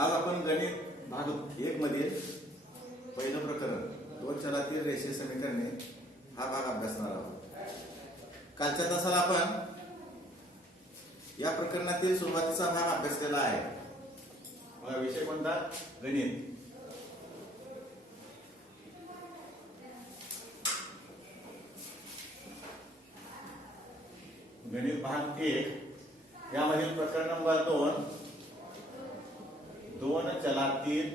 आज आपण गणित भाग एक मध्ये पहिलं प्रकरण दोन चलातील रेषीय समीकरणे हा भाग अभ्यासणार आहोत. कालच्या तासाला आपण या प्रकरणातील सुरुवातीचा भाग अभ्यासलेला आहे. विषय कोणता? गणित. गणित भाग एक यामधील प्रकरण नंबर दोन दोन चलातील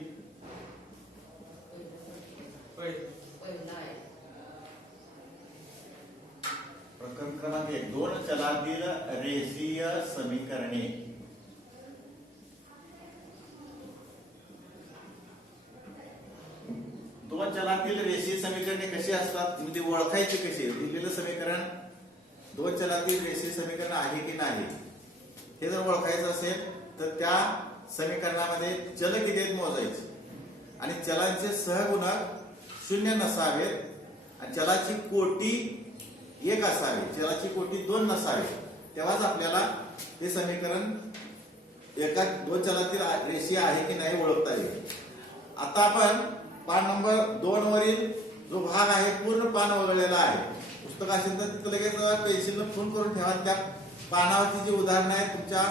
प्रकरण क्रमांक एक दोन चलातील रेषीय समीकरणे. दोन चलातील रेषीय समीकरणे कशी असतात? म्हणजे ओळखायची कशी दिलेलं समीकरण? दोन चलातील रेषीय समीकरण आहे की नाही? हे जर ओळखायचं असेल तर त्या समीकरणामध्ये चल किती आहेत मोजायचे. आणि चलांचे सहगुणक शून्य नसावेत आणि चलाची कोटी एक असावी. चलाची कोटी दोन नसावी. तेव्हाच आपल्याला हे समीकरण एका दोन चलातील रेषीय आहे की नाही ओळखता येईल. आता आपण पान नंबर दोन वरील जो भाग आहे पूर्ण पान वगळलेला आहे. पुस्तक असेल तर तिथं लगेच पेन्सिलनं फोन करून ठेवा. त्या पानावरची जी उदाहरणं आहेत तुमच्या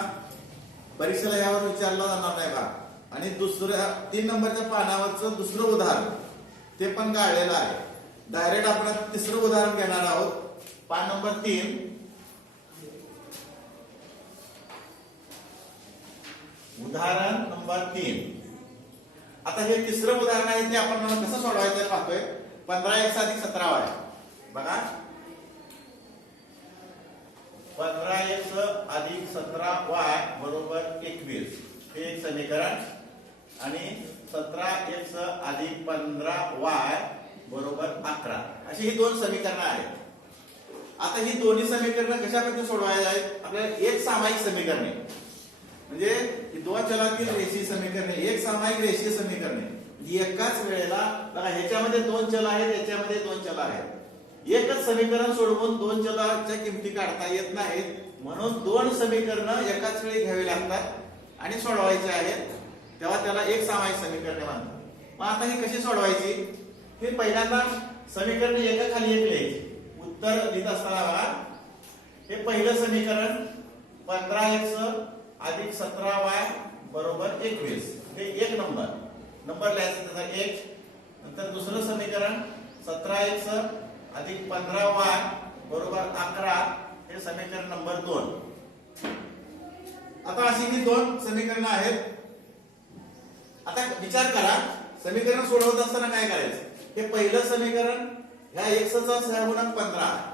परीक्षेला यावर विचारला जाणार नाही भाग आणि दुसऱ्या तीन नंबरच्या पानावरचं दुसरं उदाहरण ते पण काढलेलं आहे. डायरेक्ट आपण तिसरं उदाहरण घेणार आहोत. पान नंबर तीन. उदाहरण नंबर तीन. आता हे तिसरं उदाहरण आहे ते आपण मला कसं सोडवायचं पाहतोय. पंधरा एक अधिक सतरा आहे. बघा. पंधरा एक्स अधिक सतरा वाय बरोबर एकवीस. हे एक समीकरण. आणि सतरा एक्स अधिक पंधरा वाय बरोबर अकरा. अशी ही दोन समीकरणं आहेत. आता ही दोन्ही समीकरणं कशापैकी सोडवायला आहेत? आपल्याला एक सामायिक समीकरणे. म्हणजे दोन चलातील रेषीय समीकरणे एक सामायिक रेषीय समीकरणे. एकाच वेळेला बघा ह्याच्यामध्ये दोन चल आहेत याच्यामध्ये दोन चल आहेत. एकच समीकरण सोडवून दोन चलाच्या किमती काढता येत नाहीत. म्हणून दोन समीकरणं एकाच वेळी घ्यावी लागतात आणि सोडवायचे आहेत. तेव्हा त्याला एक सामायिक समीकरणे मानतात मग आता ही कशी सोडवायची? हे पहिल्यांदा समीकरण एका खाली एक लिहायची. उत्तर लिहित असताना हे पहिलं समीकरण पंधरा एक्स अधिक सतरा वाय बरोबर एकवीस. हे एक नंबर. नंबर लिहायचा त्याचा एक. नंतर दुसरं समीकरण सतरा एक्स अधिक पंधरा वाय बरोबर अकरा हे समीकरण नंबर दोन. आता अशी ही दोन समीकरणं आहेत. आता विचार करा समीकरण सोडवत असताना काय करायचं? हे पहिलं समीकरण ह्या एक्सचा सहगुणक पंधरा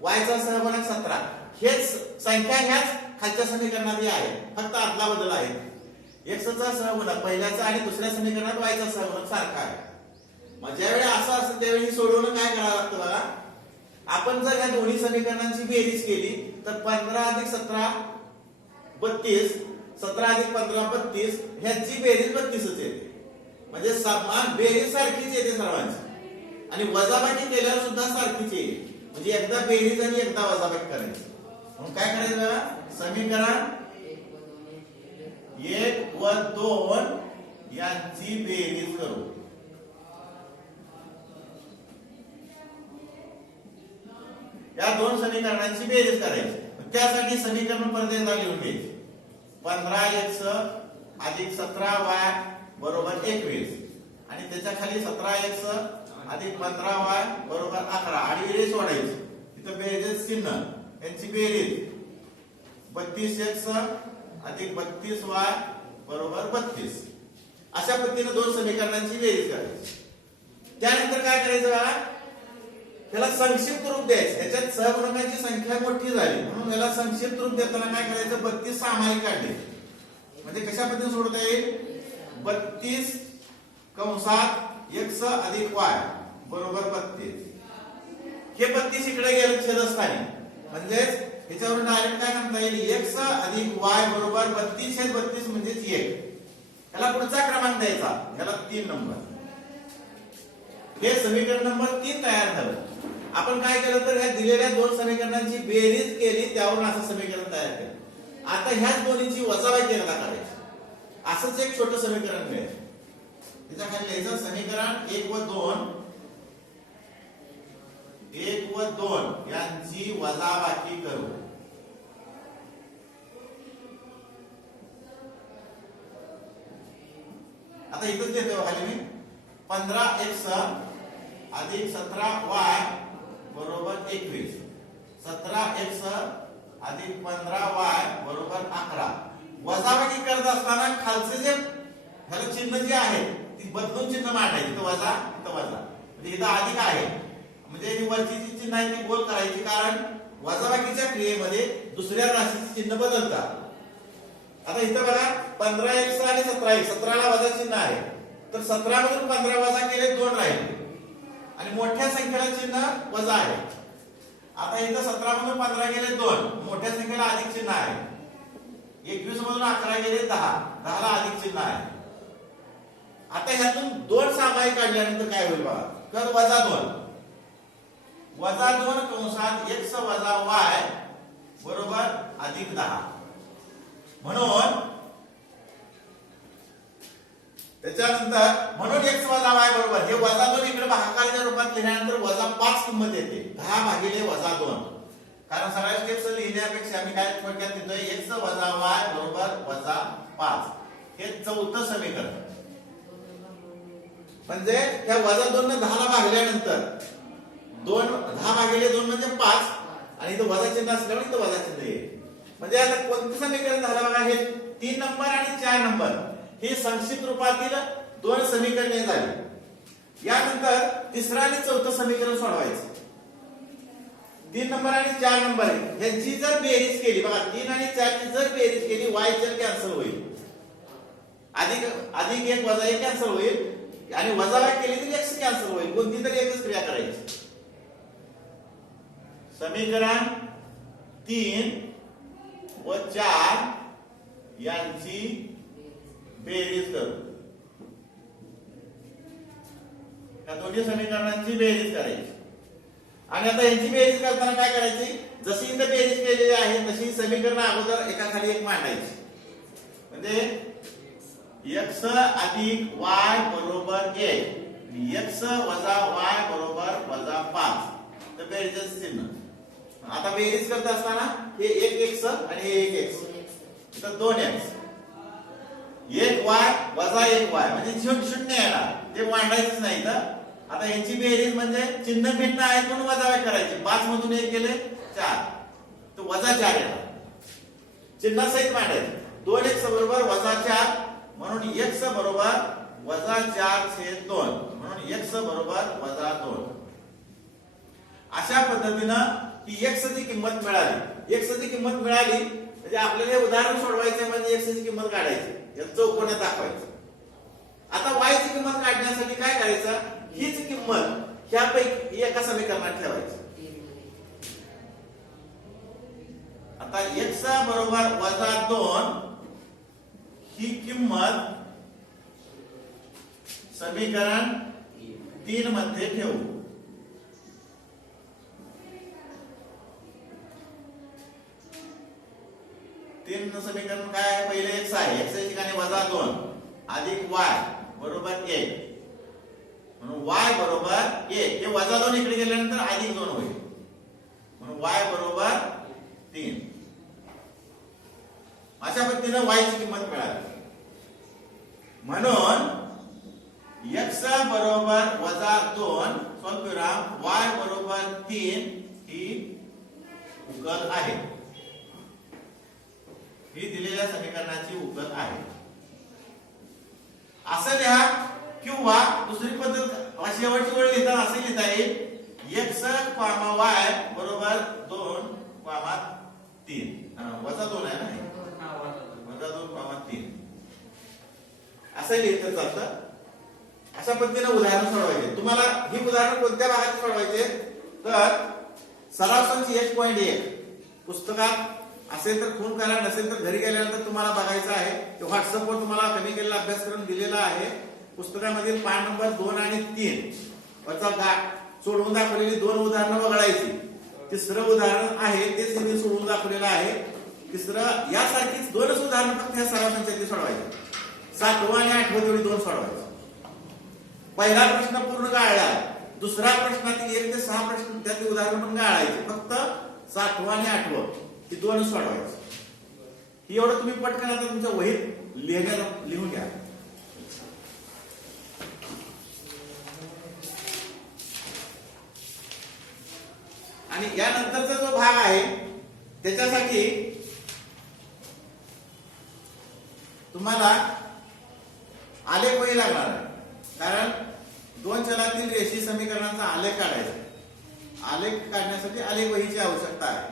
वायचा सहगुणक सतरा. हेच संख्या ह्याच खालच्या समीकरणात आहे. फक्त आतला बदल आहे. एक्सचा सहगुणक पहिल्याचा आणि दुसऱ्या समीकरणात वायचा सहगुणक सारखा आहे. मग ज्यावेळी असं असतं त्यावेळी सोडवणं काय करावं लागतं बघा? आपण जर या दोन्ही समीकरणांची बेरीज केली तर पंधरा अधिक सतरा बत्तीस सतरा अधिक पंधरा बत्तीस ह्याची बेरीज बत्तीसच येते. म्हणजे समान बेरीज सारखीच येते सर्वांची. आणि वजाबाकी केल्यावर सुद्धा सारखीच येईल. म्हणजे एकदा बेरीज आणि एकदा वजाबाकी करायची. म्हणून काय करायचं बघा? समीकरण एक व दोन दोन यांची बेरीज करू. या दोन समीकरणांची बेरीज करायची. त्यासाठी समीकरण परत एकदा लिहून घ्यायची. पंधरा एक्स अधिक सतरा वाय बरोबर एकवीस. आणि त्याच्याखाली सतरा एक्स अधिक पंधरा वाय बरोबर अकरा. आणि बेरीज सोडायची. तिथं बेरीज चिन्ह. यांची बेरीज. बत्तीस एक्स अधिक बत्तीस वाय बरोबर बत्तीस. अशा पद्धतीने दोन समीकरणांची बेरीज करायची. त्यानंतर काय करायचं त्याला संक्षिप्त रूप द्यायचं. याच्यात सहगुणकांची संख्या मोठी झाली. म्हणून याला संक्षिप्त रूप देताना काय करायचं? बत्तीस सामायिक काढले. म्हणजे कशा पद्धतीने सोडता येईल? बत्तीस कंसात एक्स अधिक वाय बरोबर बत्तीस. हे बत्तीस इकडे गेलं छेदस्थानी. म्हणजेच याच्यावर डायरेक्ट काय म्हणता येईल? एक्स अधिक वाय बरोबर बत्तीस छेद बत्तीस म्हणजेच एक. याला पुढचा क्रमांक द्यायचा. याला तीन नंबर. हे समीकरण नंबर तीन तयार झालं. आपण काय केलं तर ह्या दिलेल्या दोन समीकरणांची बेरीज केली त्यावरून असं समीकरण तयार केलं. आता ह्याच दोन्हीची वजाबाई केला करायची असंच एक छोटं समीकरण मिळेल. त्याच्याखाली लिहायचं समीकरण एक व दोन. एक व दोन यांची वजाबाकी करू. आता इथंच देतो खाली मी. पंधरा एक्स अधिक सतरा वाय. बरोबर एकवीस. सतरा एक्स अधिक पंधरा वाय बरोबर अकरा. वजाबाकी करत असताना खालचे जे ह्याला चिन्ह जे आहे ती बदलून चिन्ह मांडायची. इथं वजा इथं वजा. म्हणजे इथं अधिक आहे. म्हणजे ही वरची जी चिन्ह आहे ती गोल करायची कारण वजाबाकीच्या क्रियेमध्ये दुसऱ्या राशीचे चिन्ह बदलतात. आता इथं बघा पंधरा एक्स आणि सतरा एक सतराला वजा चिन्ह आहे. तर सतरा मधून पंधरा वजा केले दोन राहिले. आणि मोठ्या संख्येला चिन्ह वजा आहे. आता इथं सतरा मधून पंधरा गेले दोन. मोठ्या संख्येला अधिक चिन्ह आहे. एकवीस मधून अकरा गेले दहा. दहाला अधिक चिन्ह आहे. आता ह्यातून दोन सामायिक काढल्यानंतर काय होईल बघा? तर वजा दोन. वजा दोन कंसात एक्स वजा वाय बरोबर अधिक दहा. म्हणून त्याच्यानंतर म्हणून एक्स वजा वाय बरोबर. हे वजा दोन इकडे भागाकाराच्या रूपात लिहिल्यानंतर वजा पाच किंमत येते. दहा भागिले वजा दोन. कारण सगळ्या स्टेप्स लिहिण्यापेक्षा आम्ही काय थोडक्यात लिहितोय? एक्स वजा वाय बरोबर वजा पाच. हे चौथं समीकरण. म्हणजे त्या वजा दोन न दहाला भागल्यानंतर दोन दहा भागिले दोन म्हणजे पाच. आणि इथं वजा चिन्ह असल्यामुळे इथं वजा चिन्ह येईल. म्हणजे आता कोणतं समीकरण झालं बघा? हे तीन नंबर आणि चार नंबर. ही संक्षिप्त रूपातील दोन समीकरणे झाली. यानंतर तिसरं आणि चौथं समीकरण सोडवायचं. तीन नंबर आणि चार नंबर यांची जर बेरीज केली बघा तीन आणि चारची जर बेरीज केली वाय जर कॅन्सल होईल. अधिक अधिक एक वजा एक कॅन्सल होईल. आणि वजा वाय केली तरी एक्स कॅन्सल होईल. कोणती तरी एकच क्रिया करायची. समीकरण तीन व चार यांची बेरीज करू. या दोन्ही समीकरणांची बेरीज करायची. आणि आता यांची बेरीज करताना काय करायची? जशी इथं बेरीज केलेली आहे तशी समीकरण अगोदर एका खाली एक मांडायची. म्हणजे एक्स अधिक वाय बरोबर एक एक्स वजा वाय बरोबर वजा पाच. तर बेरीजच चिन्ह. आता बेरीज करत असताना हे एक एक्स आणि हे एक एक्स तर दोन एक्स एक वाय वजा एक वाय. म्हणजे शून्य शून्य येणार ते मांडायचंच नाही तर आता यांची बेरीज म्हणजे चिन्ह भिन्न आहे म्हणून वजा करायचे? पाच मधून एक गेले चार. तर वजा चार येणार चिन्हासहित मांडायचे. दोन एक बरोबर वजा चार. म्हणून एक बरोबर वजा चार छेद दोन. म्हणून एक बरोबर वजा दोन. अशा पद्धतीनं ही एक्स किंमत मिळाली. एक ची किंमत मिळाली म्हणजे आपल्याला हे उदाहरण सोडवायचं म्हणजे एक्सची किंमत काढायची. या चौकोनात दाखवायचं. आता वायची किंमत काढण्यासाठी काय करायचं? हीच किंमत ह्यापैकी एका समीकरणात ठेवायची. आता एक्स बरोबर वजा दोन ही किंमत समीकरण तीन मध्ये ठेवू. तीन समीकरण काय आहे? पहिले एक्स आहे एक्स ठिकाणी वजा दोन. अधिक वाय बरोबर एक. म्हणून वाय बरोबर एक. हे वजा दोन इकडे गेल्यानंतर अधिक दोन होईल. म्हणून वाय बरोबर तीन. अशा पद्धतीनं वाय ची किंमत मिळाली. म्हणून एक्स बरोबर वजा दोन स्वल्पविराम वाय बरोबर तीन ही उकल आहे. ही दिलेल्या समीकरणाची उकल आहे. असं लिहा किंवा दुसरी पद्धत शेवटची वेळ लिहिताना असे लिहिता येईल. एक्स कॉमा वाय बरोबर दोन कॉमा तीन. वजा दोन आहे ना. वजा दोन. कॉमा तीन. असं लिहिलं चालतं. अशा पद्धतीने उदाहरण सोडवायचे. तुम्हाला ही उदाहरण कोणत्या भागात सोडवायचे? तर सराव संच एक पॉईंट एक. पुस्तकात असेल तर खून करा नसेल तर घरी गेल्यानंतर तुम्हाला बघायचं आहे. व्हॉट्सअपवर तुम्हाला कमी केलेला अभ्यासक्रम दिलेला आहे. पुस्तकामधील पान नंबर दोन आणि तीन. वरचा गाठ सोडवून दाखवलेली दोन उदाहरणं वगळायची. तिसरं उदाहरण आहे तेच मी सोडवून दाखवलेलं आहे. तिसरं यासारखीच दोनच उदाहरणं फक्त ह्या सराव सोडवायचे. सोडवायची सातवं आणि आठवं तेवढी दोन सोडवायचं. पहिला प्रश्न पूर्ण गाळला. दुसरा प्रश्नातील एक ते सहा प्रश्न त्यातले उदाहरण पण गाळायचे. फक्त सातवं आणि आठवं. ती दोनच सोडवायची ही एवढं तुम्ही पटकन आता तुमच्या वहीत लिहायला लिहून घ्या. आणि यानंतरचा जो भाग आहे त्याच्यासाठी तुम्हाला आलेख वही लागणार आहे. कारण दोन चलातील रेषी समीकरणाचा आलेख काढायचा आलेख काढण्यासाठी आलेख वहीची आवश्यकता आहे.